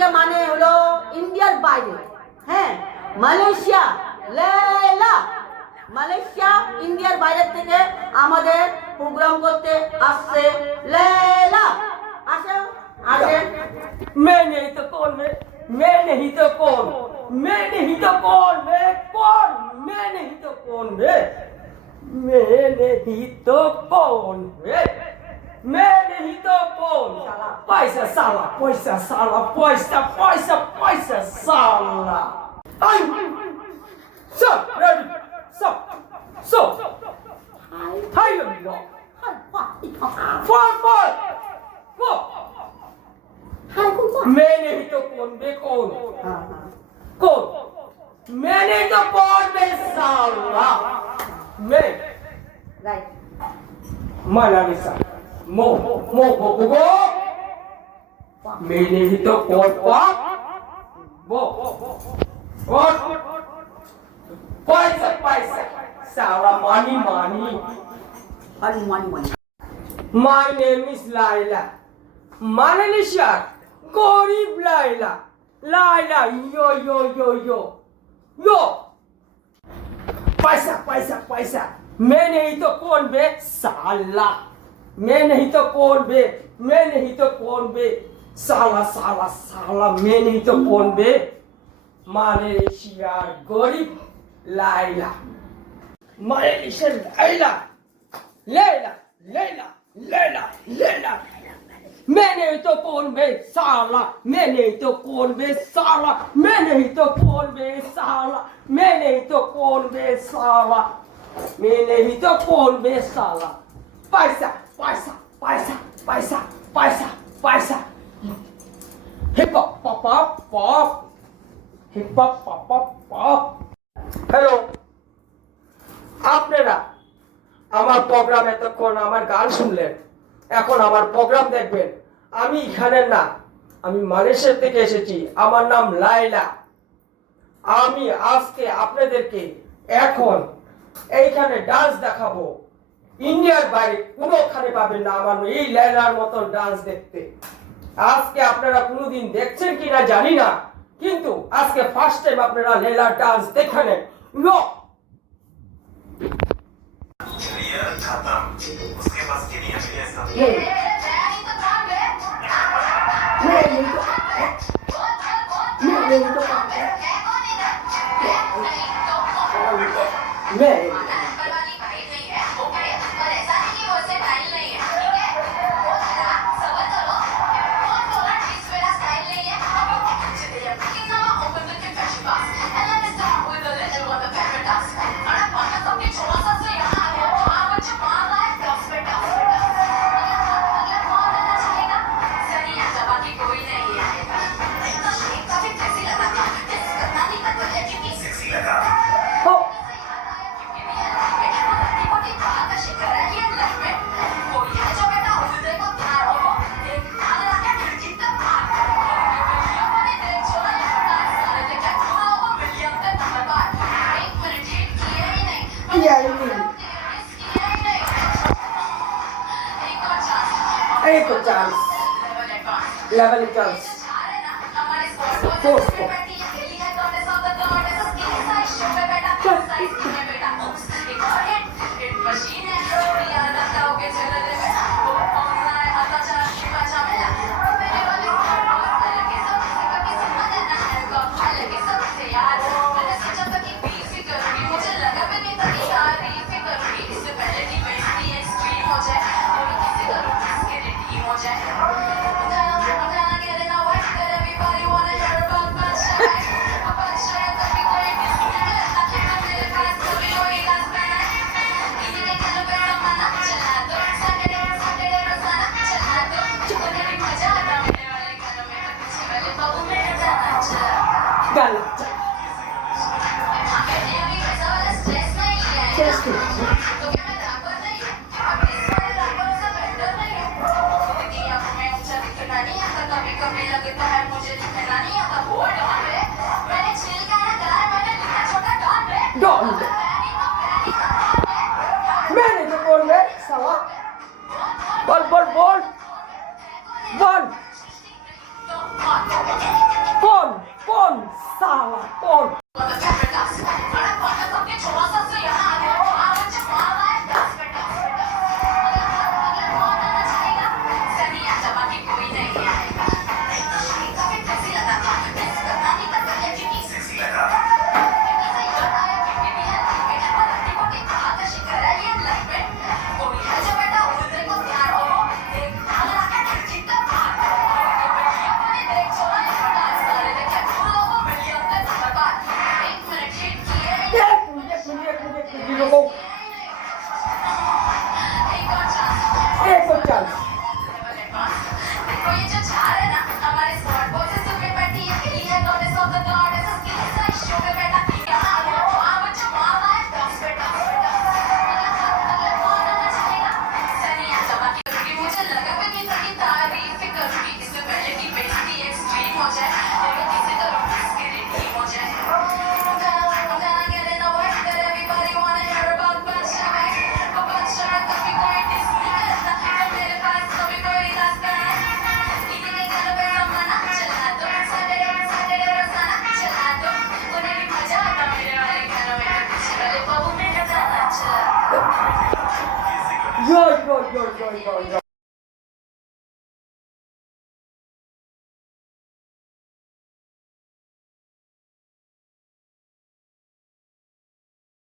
থেকে মানে হলো ইন্ডিয়ার বাইরে, হ্যাঁ, মালয়েশিয়া, লেলা, মালয়েশিয়া ইন্ডিয়ার বাইরে থেকে আমাদের প্রোগ্রাম করতে আসছে লেলা। আসে আসে। मैं नहीं तो कौन मैं नहीं तो कौन मैं नहीं तो कौन मैं नहीं तो कौन मैं नहीं तो कौन मैं नहीं तो कौन पैसा साला पैसा साला पैसा पैसा पैसा साला आई सब रेडी सब हाय लो फोर मैं नहीं तो कौन बे कौन कौन मैं नहीं तो कौन बे साला मैं রাইট। Manalisa mo मैं नहीं तो कौन वो पैसा पैसा साला money money money money. my name is Laila Malaysia गरीब लाइला लाइला यो पैसा पैसा पैसा मैं नहीं तो कौन बे साला मैं नहीं तो कौन बे मैं नहीं तो कौन बे साला साला साला मैं नहीं तो कौन बे मालয়েশিয়া गरीब लाइला मालয়েশিয়া लाइला लेला लेला लेला लेला मैं नहीं तो कौन बे साला मैं नहीं तो कौन बे साला मैं नहीं तो कौन बे साला मैं नहीं तो कौन बे साला मैं नहीं तो कौन बे साला पैसा पैसा पैसा पैसा पैसा पैसा hip hop pop pop hip hop pop pop hello আপনারা আমার প্রোগ্রাম এতক্ষণ আমার গান শুনলেন এখন আমার প্রোগ্রাম দেখবেন আমি এখানে না আমি মালয়েশিয়া থেকে এসেছি আমার নাম লাইলা আমি আজকে আপনাদেরকে এখন এইখানে ডান্স দেখাবো ইন্ডিয়ার বাইরে কোনোখানে পাবেন না আমার এই লাইলার মতো ডান্স দেখতে আজকে আপনারা কোনোদিন দেখছেন কিনা জানি না কিন্তু আজকে ফার্স্ট টাইম আপনারা লাইলার ডান্স দেখেন নো खत्म उसके पास की नहीं है ऐसा एक चांस लेवल चांस दोस्तों मैंने तो बोल में साला बोल बोल बोल बोल कौन साला कौन सेक्सी लगा लोगों एक और चांस मुझे लगा कि तेरी तारीफ करूंगी इससे पहले कि बेइज्जती एक्सट्रीम हो जाए और किसी तरह इसकी रिटीम हो जाए I'm getting away that everybody wanna hear about Badshabak but Badshabak कभी कोई diss नहीं करता तो मेरे पास कभी कोई रास्ता नहीं इन्हीं के घर पे जमाना चला दो Saturday रोजाना चला दो उन्हें भी मजा आता मेरे वाले घर में पीछे वाले बाबू में खजाना चला यो यो यो यो यो यो